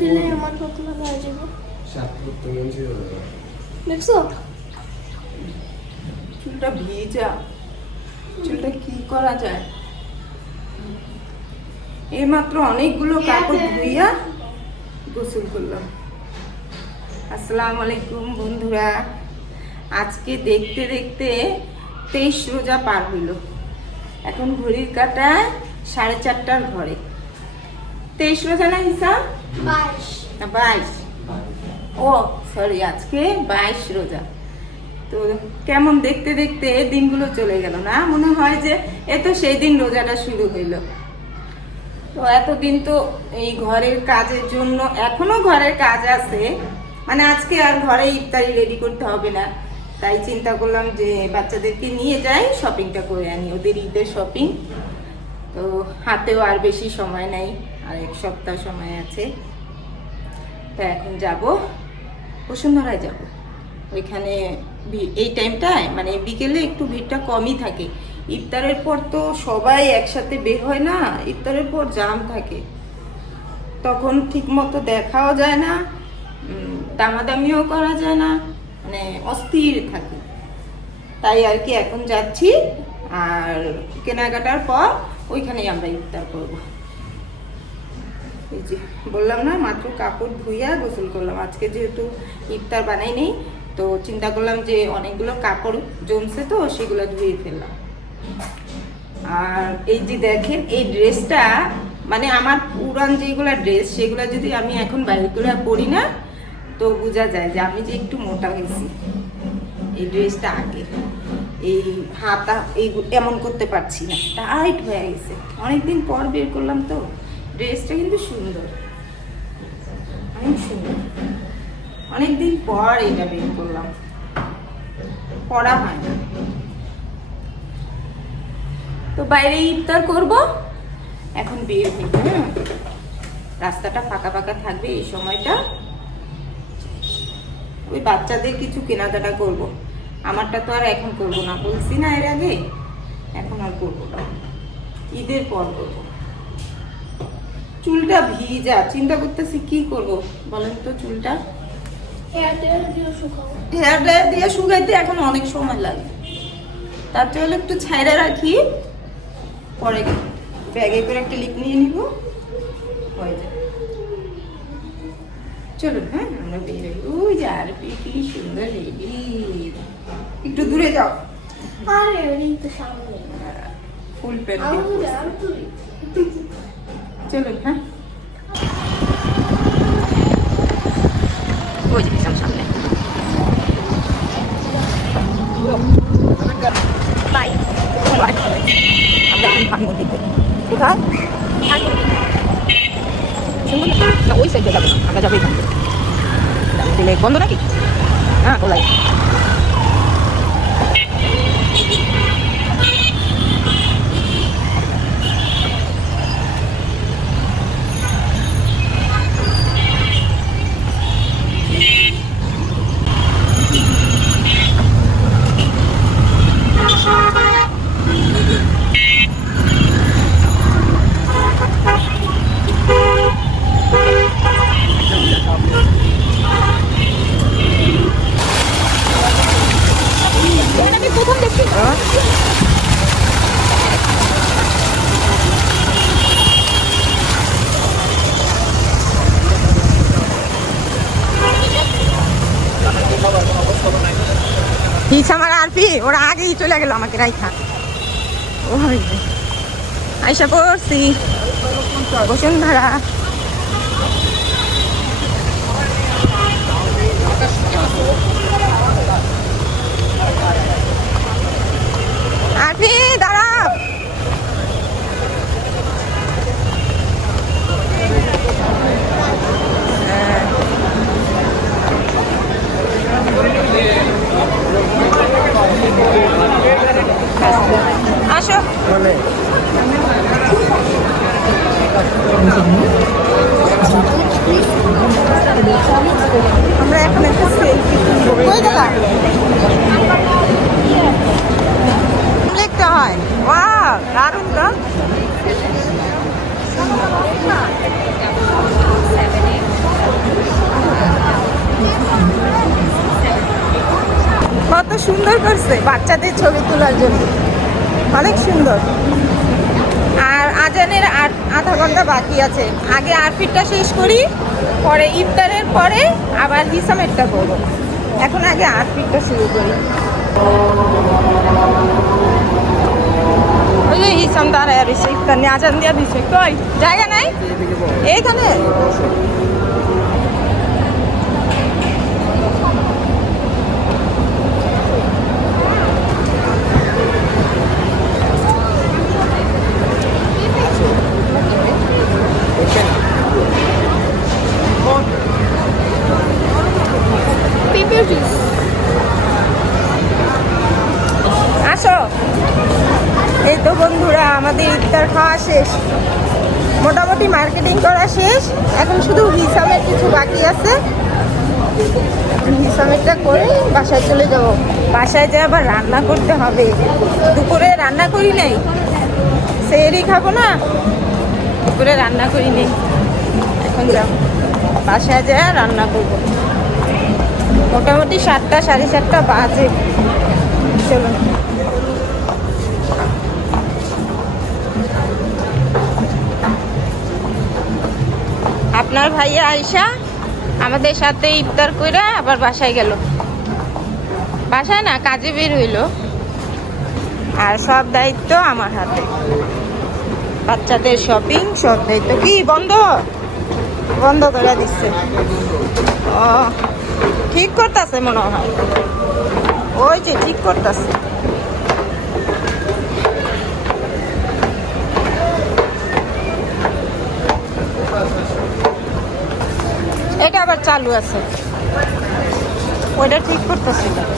দিলে আমার হয়ে যাবে? চুলটা ভিজা। কি করা যায়? অনেকগুলো কাপড় ধুইয়া গোসল করলাম। আসসালামু আলাইকুম বন্ধুরা। আজকে দেখতে দেখতে তেইশ রোজা পার হইল। এখন ঘড়ির কাটায় সাড়ে চারটার ঘরে। তেইশ রোজা না হিসাব? বাইশ। বাইশ। ও সরি আজকে বাইশ রোজা। তো কেমন দেখতে দেখতে দিনগুলো চলে গেল না? মনে হয় যে এ তো সেই দিন রোজাটা শুরু হইল। তো এতদিন তো এই ঘরের কাজের জন্য এখনও ঘরের কাজ আছে। মানে আজকে আর ঘরে ইফতারি রেডি করতে হবে না। তাই চিন্তা করলাম যে বাচ্চাদেরকে নিয়ে যাই শপিংটা করে আনি। ওদের ঈদের শপিং তো হাতেও আর বেশি সময় নাই। আর এক সপ্তাহ সময় আছে। তা এখন যাব। বসুন্ধরায় যাব। ওইখানে এই টাইমটায় মানে বিকেলে একটু ভিড়টা কমই থাকে। ইফতারের পর তো সবাই একসাথে বের হয় না, ইফতারের পর জাম থাকে। তখন ঠিক মতো দেখাও যায় না দামাদামিও করা যায় না মানে অস্থির থাকে। তাই আর কি এখন যাচ্ছি, আর কেনাকাটার পর ওইখানেই আমরা ইফতার করব। এই যে, বললাম না, মাত্র কাপড় ধুইয়া গোসল করলাম। আজকে যেহেতু ইফতার বানাই নেই, তো চিন্তা করলাম যে অনেকগুলো কাপড় জমছে তো, সেগুলো ধুয়ে ফেললাম। আর এই যে দেখেন, এই ড্রেসটা মানে আমার পুরান যেগুলো ড্রেস, সেগুলো যদি আমি এখন বাইরে করে পরি না, তো বোঝা যায় যে আমি যে একটু মোটা হয়েছি। এই ড্রেসটা আগে, এই হাতা, এই এমন করতে পারছি না। টাইট হয়ে গেছে। অনেকদিন পর বের করলাম তো। ড্রেসটা কিন্তু সুন্দর। অনেক সুন্দর। অনেকদিন পর এটা বের করলাম। পড়া হয় না তো বাইরে ইফতার করব। এখন বের হই হ্যাঁ? রাস্তাটা ফাঁকা ফাঁকা থাকবে এই সময়টা। ওই বাচ্চাদের কিছু কেনাকাটা করব। আমারটা তো আর এখন করব না। বলছি না এর আগে, এখন আর করব না। ঈদের পর করব। চুলটা ভিজা। চিন্তা করতেছি কি করব? বলেন তো চুলটা। হেয়ার ড্রায়ার দিয়ে শুকাইতে এখন অনেক সময় লাগে। তার জন্য একটু ছাইরা রাখি। পরে ব্যাগে করে একটা লিপ নিয়ে নিব। হয়ে যাবে। চলুন হ্যাঁ আমরা বেরোই। ওই যে আর কি সুন্দর রেডি। একটু দূরে যাও। আরে তো সামনে। ফুল প্যান্ট চলুন হ্যাঁ ওই যে পিছন সামনে বাই বাই আমরা এখন ধানমন্ডি করি কোথায় ধানমন্ডি না ওই সাইডে যাবো না, আমরা যাবো এখান থেকে দিলে বন্ধ নাকি হ্যাঁ ওলাই ওরা আগেই চলে গেল আমাকে রাইখা। ও আইসা পড়ছি। বসুন্ধরা। আরপি তোলার জন্য। অনেক সুন্দর। আর আজানের আধা ঘণ্টা বাকি আছে। আগে আরফিটটা শেষ করি, পরে ইফতারের পরে আবার হিসামেরটা করব। এখন আগে আরফিটটা শুরু করি। ওই হিসাম দাঁড়ায় ইফতার নিয়ে, আজান দিয়া দিছে। কই? জায়গা নাই? এইখানে পেপার জুস আসো এই তো বন্ধুরা ইফতার খাওয়া শেষ। মোটামুটি মার্কেটিং করা শেষ। এখন শুধু হিসামের কিছু বাকি আছে। হিসামেরটা করে বাসায় চলে যাব। বাসায় যেয়ে আবার রান্না করতে হবে। দুপুরে রান্না করি নাই। সেরি খাব না। দুপুরে রান্না করি নেই। এখন যাব বাসায় যা রান্না করব। মোটামুটি সাতটা, সাড়ে সাতটা বাজে। চলো আপনার ভাইয়া আয়সা আমাদের সাথে ইফতার করে আবার বাসায় গেল। বাসায় না, কাজে বের হইল। আর সব দায়িত্ব আমার হাতে। বাচ্চাদের শপিং সব দায়িত্ব কি? বন্ধ? বন্ধ করে দিচ্ছে। ও, ঠিক করতেছে মনে হয়। ওই যে ঠিক করতেছে এটা আবার চালু আছে। ওইটা ঠিক করতেছি আর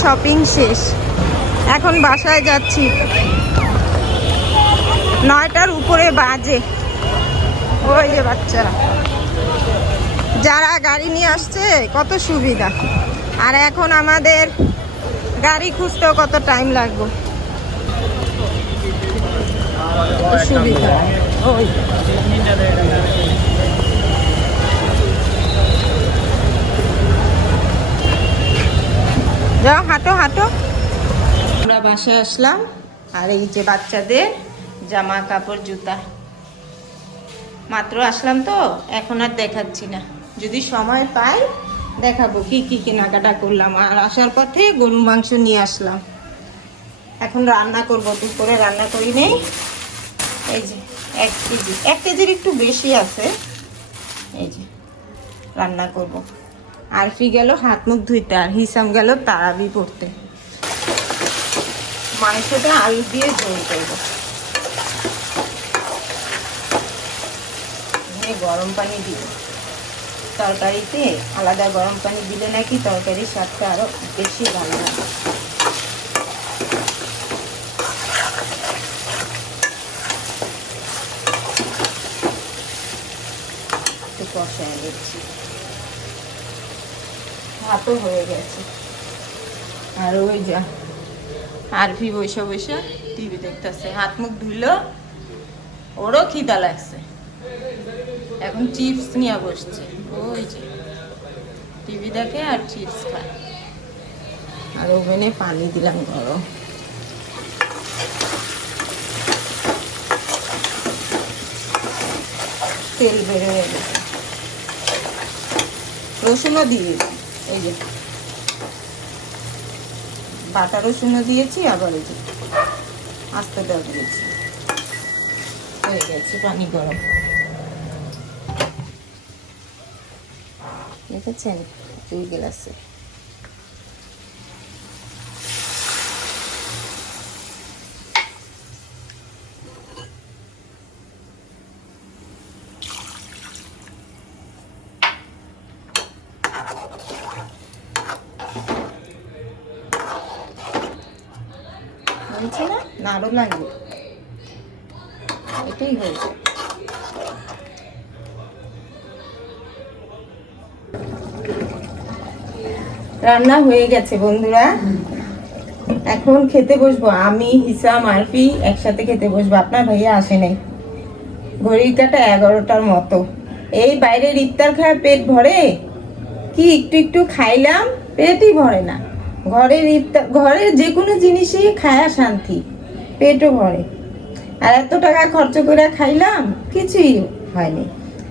শপিং শেষ। এখন বাসায় যাচ্ছি। নয়টার উপরে বাজে। ওই যে বাচ্চারা। যারা গাড়ি নিয়ে আসছে, কত সুবিধা। আর এখন আমাদের গাড়ি খুঁজতেও কত টাইম লাগবে। সুবিধা ওই। যাও, হাঁটো হাঁটো। আমরা বাসায় আসলাম, আর এই যে বাচ্চাদের জামা কাপড়, জুতা। মাত্র আসলাম তো, এখন আর দেখাচ্ছি না। যদি সময় পাই, দেখাবো কি কি কেনাকাটা করলাম। আর আসার পথে গরুর মাংস নিয়ে আসলাম। এখন রান্না করব, দুপুরে রান্না করি নেই। এই যে, এক কেজি, এক কেজির একটু বেশি আছে। এই যে, রান্না করব। আরফি গেল, হাত মুখ ধুইতে, আর হিসাম গেল তারাবি পড়তে। মাংসটা আলু দিয়ে ঝোল করব। গরম পানি দিব। তরকারিতে আলাদা গরম পানি দিলে নাকি তরকারির স্বাদটা আরও বেশি ভালো লাগে কষায় দিচ্ছি ভাতও হয়ে গেছে। আর ওই যা আরভি বসে বসে টিভি দেখতেছে। হাত মুখ ধুইলো, ওরও খিদা লাগছে। এখন চিপস নিয়ে বসছে। ওই যে টিভি দেখে আর চিপস খায়। আর ওভেনে পানি দিলাম গরম। তেল হয়ে গেছে। রসুনও দিয়েছি এই যে। বাটা রসুনও দিয়েছি, আবার এই যে আস্তে দেওয়া দিয়েছি। হয়ে গেছে পানি গরম। দেখেছেন? দুই গ্লাসে হয়েছে না না আরও লাগবে এটাই হয়েছে। রান্না হয়ে গেছে বন্ধুরা। এখন খেতে বসবো। আমি হিসাম আরফি একসাথে খেতে বসবো। আপনার ভাইয়া আসে নাই। ঘড়ির কাটা এগারোটার মতো। এই বাইরের ইফতার খায় পেট ভরে? কি, একটু একটু খাইলাম? পেটই ভরে না। ঘরের ইফতার, ঘরের যে কোনো জিনিসই খায়া শান্তি। পেটও ভরে। আর এত টাকা খরচ করে খাইলাম, কিছুই হয়নি।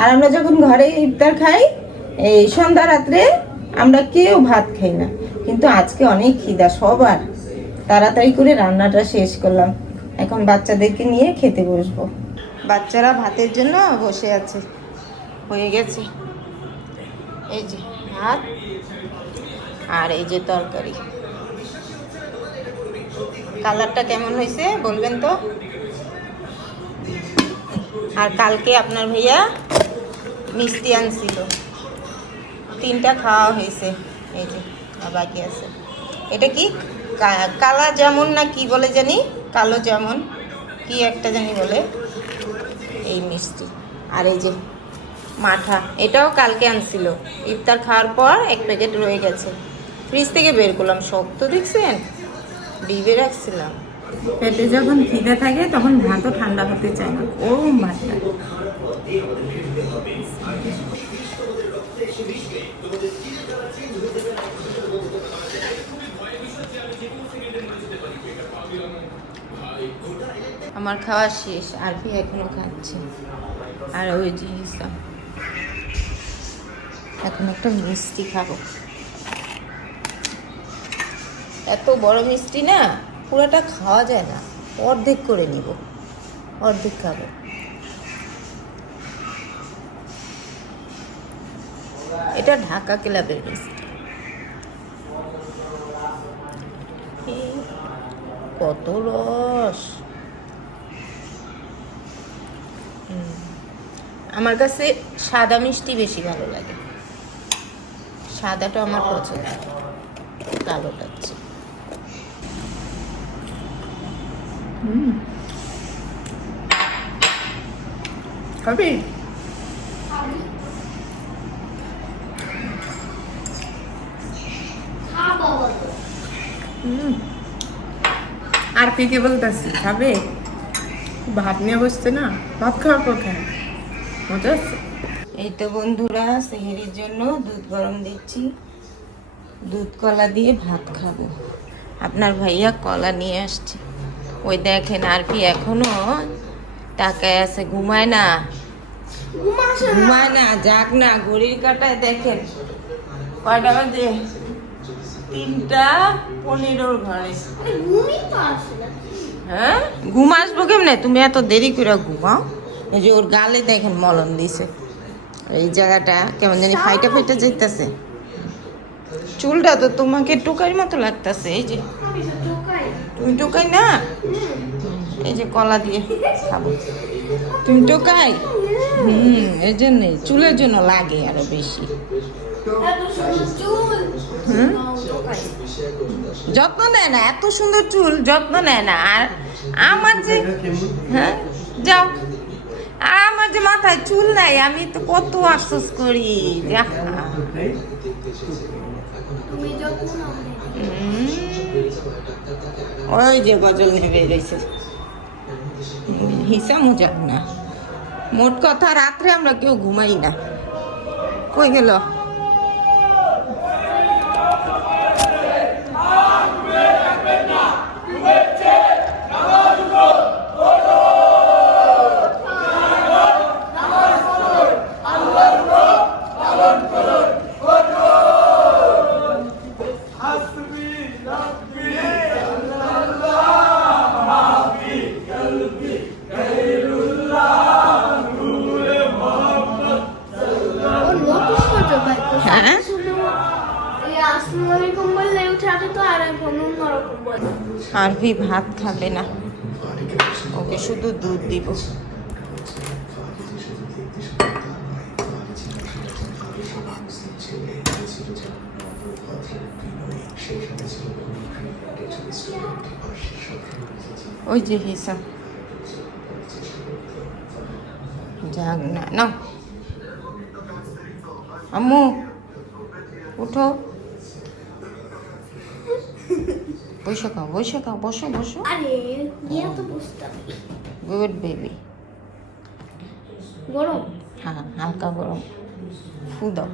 আর আমরা যখন ঘরে ইফতার খাই, এই সন্ধ্যা রাত্রে আমরা কেউ ভাত খাই না। কিন্তু আজকে অনেক খিদা সবার। তাড়াতাড়ি করে রান্নাটা শেষ করলাম। এখন বাচ্চাদেরকে নিয়ে খেতে বসবো। বাচ্চারা ভাতের জন্য বসে আছে। হয়ে গেছে। এই যে ভাত আর এই যে তরকারি। কালারটা কেমন হয়েছে বলবেন তো? আর কালকে আপনার ভাইয়া মিষ্টি আনছিল। তিনটা খাওয়া হয়েছে, এই যে বাকি আছে। এটা কা- কালা যেমন না কি বলে জানি? কালো যেমন কি একটা জানি বলে? এই মিষ্টি। আর এই যে মাথা এটাও কালকে আনছিল। ইফতার খাওয়ার পর এক প্যাকেট রয়ে গেছে। ফ্রিজ থেকে বের করলাম শক্ত দেখছেন? ডিবে রাখছিলাম। পেটে যখন খিদে থাকে তখন ভাতও ঠান্ডা হতে চায় না। ওরম ভাতটা আমার খাওয়া শেষ আর কি এখনও খাচ্ছে। আর ওই হিসাব এখন একটা মিষ্টি খাব। এত বড় মিষ্টি না, পুরোটা খাওয়া যায় না। অর্ধেক করে নিব, অর্ধেক খাব। এটা ঢাকা ক্লাবের মিষ্টি। কত রস। আমার কাছে সাদা মিষ্টি বেশি ভালো লাগে। সাদাটা আমার পছন্দ। কালোটা হচ্ছে হুম খাবি খা হুম আর কে কে বলতেছি? খাবে? ভাত নিয়ে বসছে না? ভাত খাওয়ার খায়। মজা আছে? এই তো বন্ধুরা, সেহেরির জন্য দুধ গরম দিচ্ছি। দুধ কলা দিয়ে ভাত খাব। আপনার ভাইয়া কলা নিয়ে আসছে। ওই দেখেন আর কি এখনও টাকায় আছে, ঘুমায় না। ঘুমায় না, যাক না, ঘড়ির কাটায় দেখেন। কয়টা বাজে? তিনটা পনেরোর ঘরে। হ্যাঁ? ঘুম আসব কেমনে? তুমি এত দেরি করে ঘুমাও? এই যে ওর গালে দেখেন মলম দিছে। এই জায়গাটা কেমন জানি ফাইটা ফাইটা যেতেছে চুলটা তো তোমাকে টোকার মতো লাগতেছে, এই যে। তুমি টোকাই না? এই যে কলা দিয়ে খাব। তুমি টোকাই? হুম, এই জন্যে চুলের জন্য লাগে আরও বেশি। যত্ন নেয় না, এত সুন্দর চুল, যত্ন নেয় না। আর আমার যে হ্যাঁ যাও। আর আমার যে মাথায় চুল নাই, আমি তো কত আফসোস করি যে আহা, তুমি যত্ন নাও না। উম, ওই যে গজল নেবে রয়েছে হিসামও যাক না। মোট কথা রাত্রে আমরা কেউ ঘুমাই না। কই গেল? আরবি ভাত খাবে না। ওকে শুধু দুধ দিব। ওই যে হিসাব। যাক, না না আম্মু, উঠো। বসে খাও বসে খাও বসো বসো। আরে তো বুঝতে গুড বেবি গরম? হ্যাঁ হালকা গরম। ফু দাও